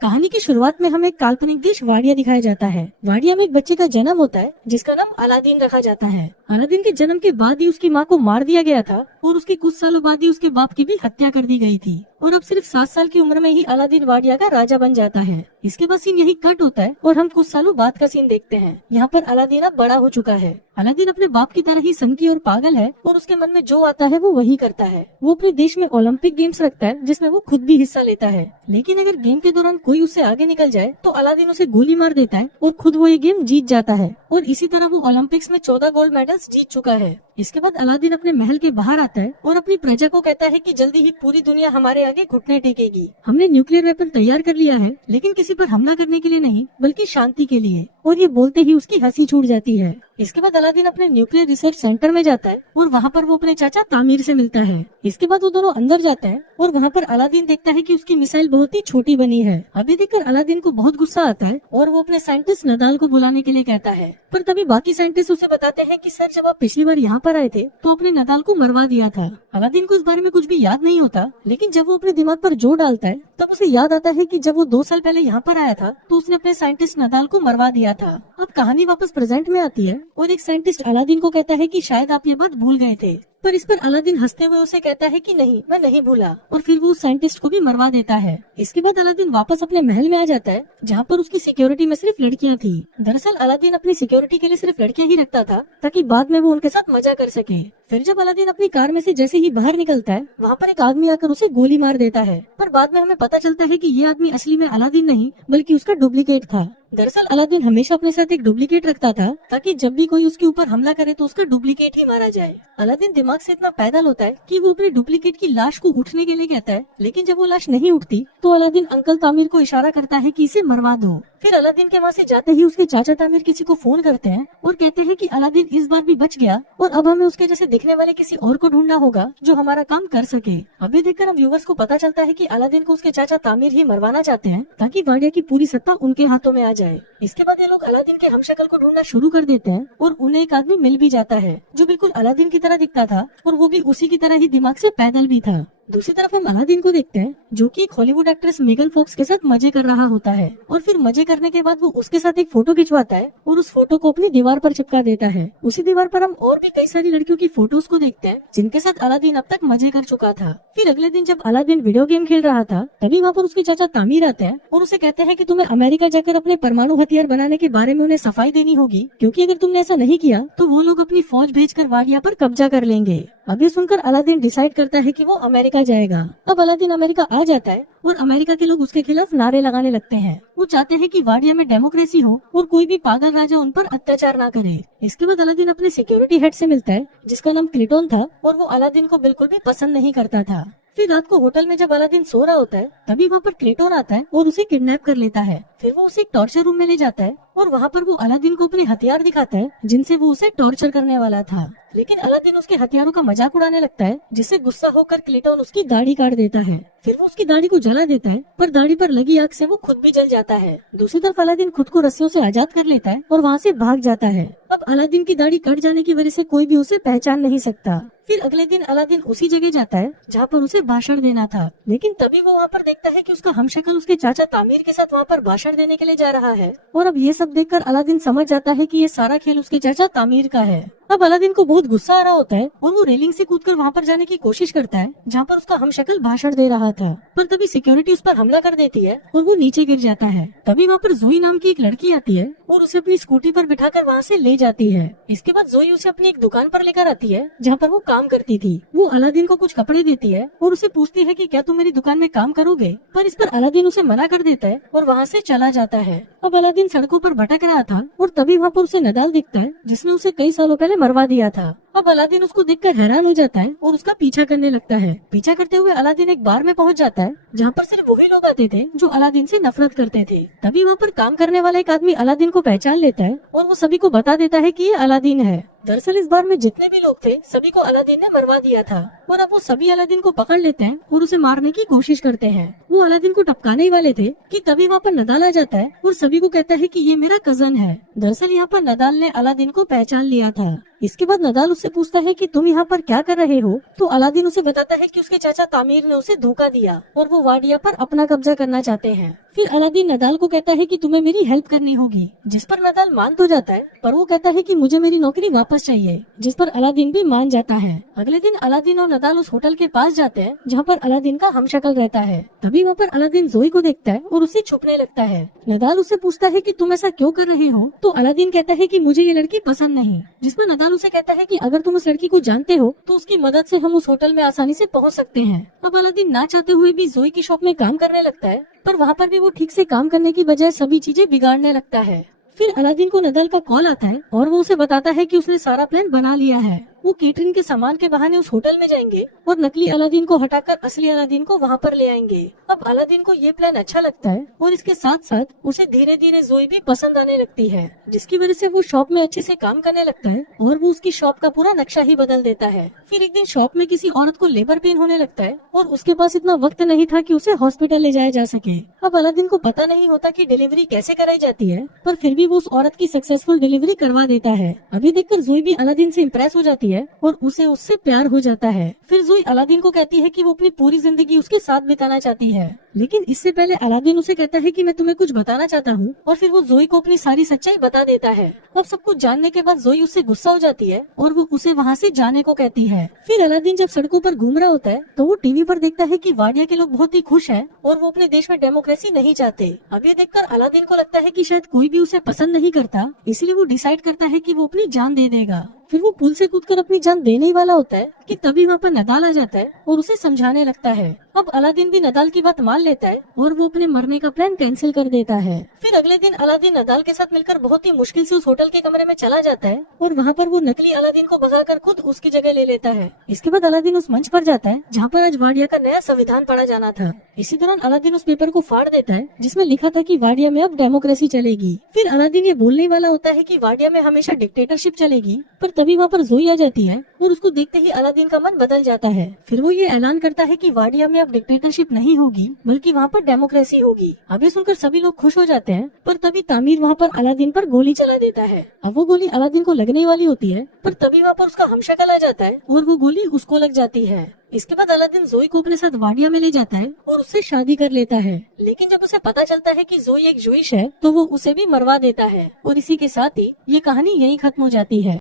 कहानी की शुरुआत में हमें एक काल्पनिक देश वाडिया दिखाया जाता है। वाडिया में एक बच्चे का जन्म होता है जिसका नाम अलादीन रखा जाता है। अलादीन के जन्म के बाद ही उसकी माँ को मार दिया गया था और उसके कुछ सालों बाद ही उसके बाप की भी हत्या कर दी गई थी और अब सिर्फ 7 साल की उम्र में ही अलादीन वाडिया का राजा बन जाता है। इसके बाद सीन यही कट होता है और हम कुछ सालों बाद का सीन देखते हैं। यहाँ पर अलादीन अब बड़ा हो चुका है। अलादीन अपने बाप की तरह ही संकी और पागल है और उसके मन में जो आता है वो वही करता है। वो अपने देश में ओलंपिक गेम्स रखता है जिसमें वो खुद भी हिस्सा लेता है, लेकिन अगर गेम के दौरान कोई उससे आगे निकल जाए तो अलादीन उसे गोली मार देता है और खुद वो ये गेम जीत जाता है और इसी तरह वो ओलंपिक्स में 14 गोल्ड मेडल्स जीत चुका है। इसके बाद अलादीन अपने महल के बाहर आता है और अपनी प्रजा को कहता है कि जल्दी ही पूरी दुनिया हमारे आगे घुटने टेकेगी। हमने न्यूक्लियर वेपन तैयार कर लिया है, लेकिन किसी पर हमला करने के लिए नहीं बल्कि शांति के लिए। और ये बोलते ही उसकी हंसी छूट जाती है। इसके बाद अलादीन अपने न्यूक्लियर रिसर्च सेंटर में जाता है और वहाँ पर वो अपने चाचा तामीर से मिलता है। इसके बाद वो दोनों अंदर जाते हैं और वहाँ पर अलादीन देखता है कि उसकी मिसाइल बहुत ही छोटी बनी है। अभी देखकर अलादीन को बहुत गुस्सा आता है और वो अपने साइंटिस्ट नदाल को बुलाने के लिए कहता है, पर तभी बाकी साइंटिस्ट उसे बताते हैं कि सर, जब आप पिछली बार यहाँ पर आए थे तो आपने नदाल को मरवा दिया था। अलादीन को इस बारे में कुछ भी याद नहीं होता, लेकिन जब वो अपने दिमाग पर जोर डालता है तब उसे याद आता है कि जब वो 2 साल पहले यहाँ पर आया था तो उसने अपने साइंटिस्ट नदाल को मरवा दिया था। अब कहानी वापस प्रेजेंट में आती है और एक साइंटिस्ट अलादीन को कहता है कि शायद आप ये बात भूल गए थे, पर इस पर अलादीन हंसते हुए उसे कहता है कि नहीं, मैं नहीं भूला, और फिर वो उस साइंटिस्ट को भी मरवा देता है। इसके बाद अलादीन वापस अपने महल में आ जाता है जहाँ पर उसकी सिक्योरिटी में सिर्फ लड़कियाँ थी। दरअसल अलादीन अपनी सिक्योरिटी के लिए सिर्फ लड़कियाँ ही रखता था ताकि बाद में वो उनके साथ मजा कर सके। फिर जब अलादीन अपनी कार में से जैसे ही बाहर निकलता है वहाँ पर एक आदमी आकर उसे गोली मार देता है, पर बाद में हमें पता चलता है कि ये आदमी असली में अलादीन नहीं बल्कि उसका डुप्लीकेट था। दरअसल अलादीन हमेशा अपने साथ एक डुप्लीकेट रखता था ताकि जब भी कोई उसके ऊपर हमला करे तो उसका डुप्लीकेट ही मारा जाए। अलादीन दिमाग से इतना पैदल होता है कि वो अपने डुप्लीकेट की लाश को उठने के लिए कहता है, लेकिन जब वो लाश नहीं उठती तो अलादीन अंकल तामिर को इशारा करता है कि इसे मरवा दो। फिर अलादीन के वहाँ से जाते ही उसके चाचा तामिर किसी को फोन करते हैं और कहते हैं कि अलादीन इस बार भी बच गया और अब हमें उसके जैसे दिखने वाले किसी और को ढूंढना होगा जो हमारा काम कर सके। अभी देखकर हम व्यूवर्स को पता चलता है कि अलादीन को उसके चाचा तामिर ही मरवाना चाहते हैं ताकि वाडिया की पूरी सत्ता उनके हाथों में आ जाए। इसके बाद ये लोग अलादीन के हमशक्ल को ढूंढना शुरू कर देते हैं और उन्हें एक आदमी मिल भी जाता है जो बिल्कुल अलादीन की तरह दिखता था और वो भी उसी की तरह ही दिमाग से पैदल भी था। दूसरी तरफ हम अलादीन को देखते हैं जो कि एक हॉलीवुड एक्ट्रेस मेगन फॉक्स के साथ मजे कर रहा होता है और फिर मजे करने के बाद वो उसके साथ एक फोटो खिंचवाता है और उस फोटो को अपनी दीवार पर चिपका देता है। उसी दीवार पर हम और भी कई सारी लड़कियों की फोटोज को देखते हैं जिनके साथ अलादीन अब तक मजे कर चुका था। फिर अगले दिन जब अलादीन वीडियो गेम खेल रहा था तभी वहाँ पर उसके चाचा तामीर आते हैं और उसे कहते हैं कि तुम्हें अमेरिका जाकर अपने परमाणु हथियार बनाने के बारे में उन्हें सफाई देनी होगी, क्योंकि अगर तुमने ऐसा नहीं किया तो वो लोग अपनी फौज भेजकर वाडिया पर कब्जा कर लेंगे। अभी सुनकर अलादीन डिसाइड करता है कि वो अमेरिका जाएगा। अब अलादीन अमेरिका आ जाता है और अमेरिका के लोग उसके खिलाफ नारे लगाने लगते हैं। वो चाहते हैं कि वाडिया में डेमोक्रेसी हो और कोई भी पागल राजा उन पर अत्याचार ना करे। इसके बाद अलादीन अपने सिक्योरिटी हेड से मिलता है जिसका नाम क्रिटोन था और वो अलादीन को बिल्कुल भी पसंद नहीं करता था। फिर रात को होटल में जब अलादीन सो रहा होता है तभी वहाँ पर क्रिटोन आता है और उसे किडनैप कर लेता है। फिर वो उसे एक टॉर्चर रूम में ले जाता है और वहाँ पर वो अलादीन को अपने हथियार दिखाता है जिनसे वो उसे टॉर्चर करने वाला था, लेकिन अलादीन उसके हथियारों का मजाक उड़ाने लगता है जिससे गुस्सा होकर क्रिटोन उसकी दाढ़ी काट देता है। फिर वो उसकी दाढ़ी को जला देता है, पर दाढ़ी पर लगी आग से वो खुद भी जल जाता है। दूसरी तरफ अलादीन खुद को रस्सियों से आजाद कर लेता है और वहाँ से भाग जाता है। अब अलादीन की दाढ़ी कट जाने की वजह से कोई भी उसे पहचान नहीं सकता। फिर अगले दिन अलादीन उसी जगह जाता है जहाँ पर उसे भाषण देना था, लेकिन तभी वो वहाँ पर देखता है कि उसका हमशक्ल उसके चाचा तामीर के साथ वहाँ पर भाषण देने के लिए जा रहा है। और अब ये सब देखकर अलादीन समझ जाता है कि ये सारा खेल उसके चाचा तामीर का है। अब अलादीन को बहुत गुस्सा आ रहा होता है और वो रेलिंग से कूदकर वहाँ पर जाने की कोशिश करता है जहाँ पर उसका हमशक्ल भाषण दे रहा था, पर तभी सिक्योरिटी उस पर हमला कर देती है और वो नीचे गिर जाता है। तभी वहाँ पर जोई नाम की एक लड़की आती है और उसे अपनी स्कूटी पर बिठाकर वहाँ से ले जाती है। इसके बाद जोई उसे अपनी एक दुकान पर लेकर आती है जहाँ पर वो काम करती थी। वो अलादीन को कुछ कपड़े देती है और उसे पूछती है कि क्या तुम मेरी दुकान में काम करोगे, पर इस पर अलादीन उसे मना कर देता है और वहाँ से चला जाता है। अब अलादीन सड़कों पर भटक रहा था और तभी वहाँ पर उसे नदाल दिखता है जिसने उसे कई सालों पहले मरवा दिया था। अब अलादीन उसको देखकर हैरान हो जाता है और उसका पीछा करने लगता है। पीछा करते हुए अलादीन एक बार में पहुंच जाता है जहाँ पर सिर्फ वही लोग आते थे जो अलादीन से नफरत करते थे। तभी वहाँ पर काम करने वाला एक आदमी अलादीन को पहचान लेता है और वो सभी को बता देता है कि ये अलादीन है। दरअसल इस बार में जितने भी लोग थे सभी को अलादीन ने मरवा दिया था और अब वो सभी अलादीन को पकड़ लेते हैं और उसे मारने की कोशिश करते हैं। वो अलादीन को टपकाने ही वाले थे कि तभी वहाँ पर नदाल आ जाता है और सभी को कहता है कि ये मेरा कजन है। दरअसल यहाँ पर नदाल ने अलादीन को पहचान लिया था। इसके बाद नदाल उससे पूछता है कि तुम यहाँ पर क्या कर रहे हो, तो अलादीन उसे बताता है कि उसके चाचा तामीर ने उसे धोखा दिया और वो वाडिया पर अपना कब्जा करना चाहते हैं। फिर अलादीन नदाल को कहता है कि तुम्हें मेरी हेल्प करनी होगी, जिस पर नदाल मान तो जाता है, पर वो कहता है कि मुझे मेरी नौकरी वापस चाहिए, जिस पर अलादीन भी मान जाता है। अगले दिन अलादीन और नदाल उस होटल के पास जाते हैं जहाँ पर अलादीन का हमशक्ल रहता है। तभी वहाँ पर अलादीन जोई को देखता है और उससे छुपने लगता है। नदाल उससे पूछता है कि तुम ऐसा क्यों कर रहे हो, तो अलादीन कहता है कि मुझे ये लड़की पसंद नहीं, जिस पर नदाल उसे कहता है कि अगर तुम उस लड़की को जानते हो तो उसकी मदद से हम उस होटल में आसानी से पहुंच सकते हैं। अब अलादीन ना चाहते हुए भी जोई की शॉप में काम करने लगता है, पर वहाँ पर भी वो ठीक से काम करने की बजाय सभी चीजें बिगाड़ने लगता है। फिर अलादीन को नदाल का कॉल आता है और वो उसे बताता है कि उसने सारा प्लान बना लिया है। वो केटरिंग के सामान के बहाने उस होटल में जाएंगे और नकली अलादीन को हटाकर असली अलादीन को वहाँ पर ले आएंगे। अब अलादीन को ये प्लान अच्छा लगता है और इसके साथ साथ उसे धीरे धीरे जोई भी पसंद आने लगती है, जिसकी वजह से वो शॉप में अच्छे से काम करने लगता है और वो उसकी शॉप का पूरा नक्शा ही बदल देता है। फिर एक दिन शॉप में किसी औरत को लेबर पेन होने लगता है और उसके पास इतना वक्त नहीं था कि उसे हॉस्पिटल ले जाया जा सके। अब अलादीन को पता नहीं होता कि डिलीवरी कैसे कराई जाती है, पर फिर भी वो उस औरत की सक्सेसफुल डिलीवरी करवा देता है। अभी देखकर जोई भी अलादीन से इम्प्रेस हो जाती है और उसे उससे प्यार हो जाता है। फिर जोई अलादीन को कहती है कि वो अपनी पूरी जिंदगी उसके साथ बिताना चाहती है, लेकिन इससे पहले अलादीन उसे कहता है कि मैं तुम्हें कुछ बताना चाहता हूँ, और फिर वो जोई को अपनी सारी सच्चाई बता देता है। अब सब कुछ जानने के बाद जोई उससे गुस्सा हो जाती है और वो उसे वहाँ से जाने को कहती है। फिर अलादीन जब सड़कों पर घूम रहा होता है तो वो टीवी पर देखता है कि वाडिया के लोग बहुत ही खुश हैं और वो अपने देश में डेमोक्रेसी नहीं चाहते। अब ये देखकर अलादीन को लगता है कि शायद कोई भी उसे पसंद नहीं करता, इसलिए वो डिसाइड करता है कि वो अपनी जान दे देगा। फिर वो पुल से कूदकर अपनी जान देने ही वाला होता है कि तभी वहाँ पर नदाल आ जाता है और उसे समझाने लगता है। अब अलादीन भी नदाल की बात मान लेता है और वो अपने मरने का प्लान कैंसिल कर देता है। फिर अगले दिन अलादीन नदाल के साथ मिलकर बहुत ही मुश्किल से उस होटल के कमरे में चला जाता है और वहाँ पर वो नकली अलादीन को भगाकर खुद उसकी जगह ले लेता है। इसके बाद अलादीन उस मंच पर जाता है जहाँ पर आज वाडिया का नया संविधान पढ़ा जाना था। इसी दौरान अलादीन उस पेपर को फाड़ देता है जिसमें लिखा था कि वाडिया में अब डेमोक्रेसी चलेगी। फिर अलादीन ये बोलने वाला होता है कि वाडिया में हमेशा डिक्टेटरशिप चलेगी, पर तभी वहाँ पर जोई आ जाती है और उसको देखते ही अलादीन का मन बदल जाता है। फिर वो ये ऐलान करता है कि वाडिया में अब डिक्टेटरशिप नहीं होगी बल्कि वहाँ पर डेमोक्रेसी होगी। अब ये सुनकर सभी लोग खुश हो जाते हैं, पर तभी तामीर वहाँ पर अलादीन पर गोली चला देता है। अब वो गोली अलादीन को लगने वाली होती है, पर तभी वहाँ पर उसका हमशक्ल आ जाता है और वो गोली उसको लग जाती है। इसके बाद अलादीन जोई को अपने साथ वाडिया में ले जाता है और उससे शादी कर लेता है, लेकिन जब उसे पता चलता है कि जोई एक जुइश है तो वो उसे भी मरवा देता है। और इसी के साथ ही ये कहानी यहीं खत्म हो जाती है।